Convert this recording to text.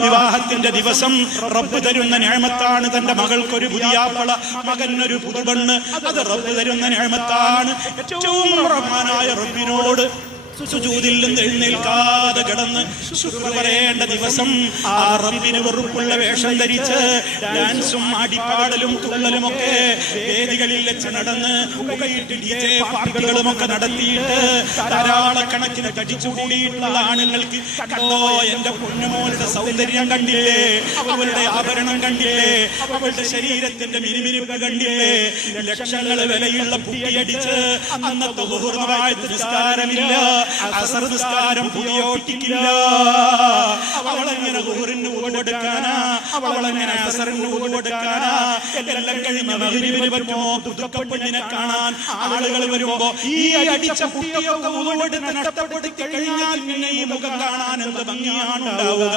വിവാഹത്തിന്റെ ദിവസം റബ്ബ് തരുന്ന നിഅമത്താണ്. തന്റെ മകൾക്കൊരു പുതിയാപ്പള, മകനൊരു പുതുപെണ്ണ്, അത് റബ്ബ് തരുന്ന നിഅമത്താണ്. ഏറ്റവും റഹ്മാനായ റബ്ബിനോട് സുജൂദിൽ നിന്ന് എഴുന്നേൽക്കാതെ കിടന്ന് ശുക്ർ പറയേണ്ട ദിവസം, ആ റബ്ബിന് വെറുപ്പുള്ള വേഷം ധരിച്ച് ഡാൻസും അടിപ്പാടലും തുള്ളലും ഒക്കെ വേദികളിൽ വെച്ച് നടന്ന് പുകയിട്ട് DJ പാർട്ടികളും ഒക്കെ നടത്തിയിട്ട് ധാരാളക്കണക്കിന് തടിച്ചുകൂടിയിട്ടുള്ള ആണുങ്ങൾക്ക് കണ്ടോ എന്റെ പൊന്നുമോളുടെ സൗന്ദര്യം കണ്ടില്ലേ, അവളുടെ ആഭരണം കണ്ടില്ലേ, അവളുടെ ശരീരത്തിന്റെ മിനുമിനുപ്പ് കണ്ടില്ലേ, ലക്ഷങ്ങൾ വിലയുള്ള പുട്ടിയടിച്ച് അന്നത്തെ നിസ്കാരമില്ല, അസർ നിസ്കാരം പുതിയോട്ടിക്കില്ല. അവളെങ്ങനെ ളുഹറിന് കൊടുക്കാനാ, അവളെങ്ങനെ അസറിന് കൊടുക്കാനാ, എല്ലാം കഴിഞ്ഞ് മഗ്‌രിബിന് പറ്റുമോ പുതുക്കപ്പെണ്ണിനെ കാണാൻ ആളുകൾ വരുമ്പോ ഈ അടിച്ച പുട്ടിയൊക്കെ നഷ്ടപ്പെടുത്തി കഴിഞ്ഞാൽ പിന്നെ ഈ മുഖം കാണാൻ എന്ത് ഭംഗിയാണ് ഉണ്ടാവുക.